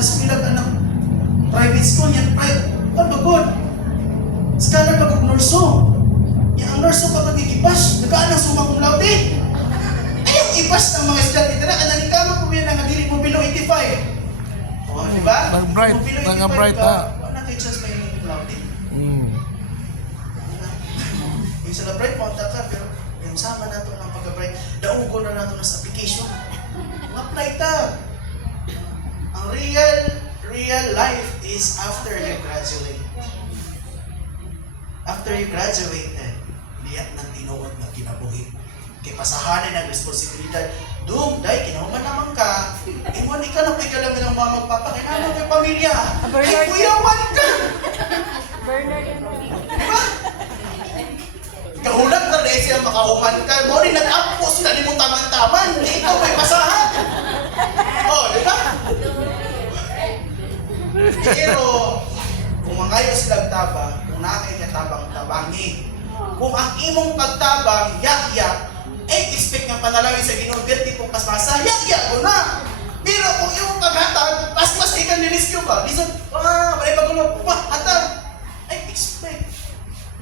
eskwela ka ng private school, yan, pagod. Scholar ka kag nurso. Yan ang nurso ka pag-igipas, nagaan ang summa cum laude. Ayaw ipas ng mga estudyante na, kanang ikaw po yan ang dili mo below 85. O, di ba? Nag-bright, nag-bright ha. Wala kay chance may cum laude. Mm. Yung sa bright mo, ka, pero yung sama na ito ng pag-bright, daugo na nato sa application. Apply ka. Ang real life is after you graduate. After you graduated, lihat ng tinuod na kinabuhi. Kaya pasahanin ang responsibilidad. Doon, dahil kinahuman naman ka, iwan ka na ka lang ng mga magpapakinaman ng pamilya. Ay, kuyawan ka! Bernard and Diba? Kahulat na rin siya makahuman ka. Mo rin nag-apo sila ni mong taman-taman. Ikaw may pasahan. Oh, di ba? Pero, kung mangayo silang tabang, kung nakay katabang tabangi. Kung ang imong pagtabang, yak-yak, expect nga panalangin sa Ginoo, birti kong pasmasa, yak-yak ko na. Pero kung imong paghatag, pasmas ikan nilisyo ba? Lison, may pagulo, hatag. Expect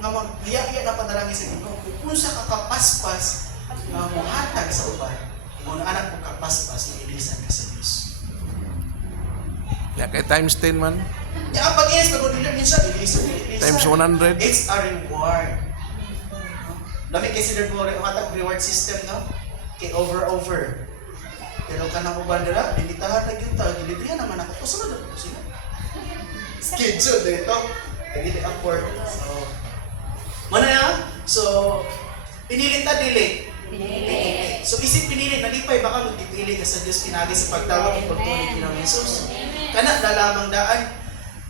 nga mag-iya-iya na panalangin sa Ginoo. Kung sa kakapaspas, nga muhatag sa uban, kung anak mo kapaspas, ilisan ka sa Diyos. Ya kay times 10 man. Kaya ang pag-iis, pag-ulilan minsan, ilisan. Times 100. It's a reward. Dami considered mo rin ang atang reward system, no? Kay over. Pero ka na mo bandera, limitahan na yun tayo. Dilibrihan naman ako. Sunod ako sila. Schedule na ito. Hindi ang work. So, mana na? So, pinilit na dili. Pinili. So, isip pinili, nalipay, baka magpipili ka sa Diyos pinagi sa pagtawag ng pagtuloy ng Jesus. Kana, lalamang daan.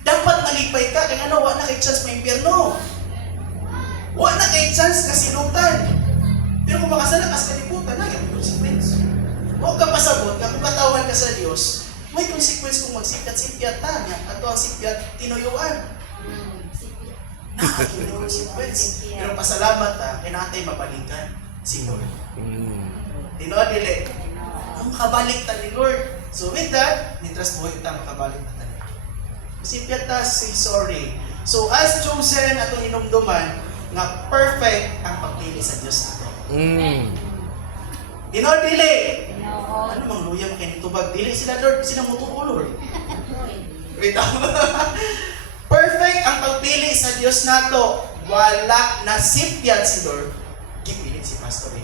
Dapat nalipay ka, kaya ano, wala na kay chance may impyerno. Wala na kay chance kasilutan. Pero kung makasala ka sa kaliputan, na yung consequence. Huwag ka pasabot, kung katawan ka sa Diyos, may consequence kung magsikat-sipyat ta niya. At ang sipyat, tinuyuan. Nakakita consequence. Pero pasalamat ta, kinatay mabalikan si Lord. Tinood dili. Ang kabalik ta ni Lord. So with that, nitras buhay ta makabalik ta. Sipyat ta, say sorry. So as chosen atong inumduman, nga perfect ang pagpili sa Diyos nato. Tinood dili. Ano mang luya mo kayo nitubag? Dili sila Lord, sila mutuo Lord. Wait perfect ang pagpili sa Diyos nato. Wala na sipyat si Lord. Kipilit si Pastor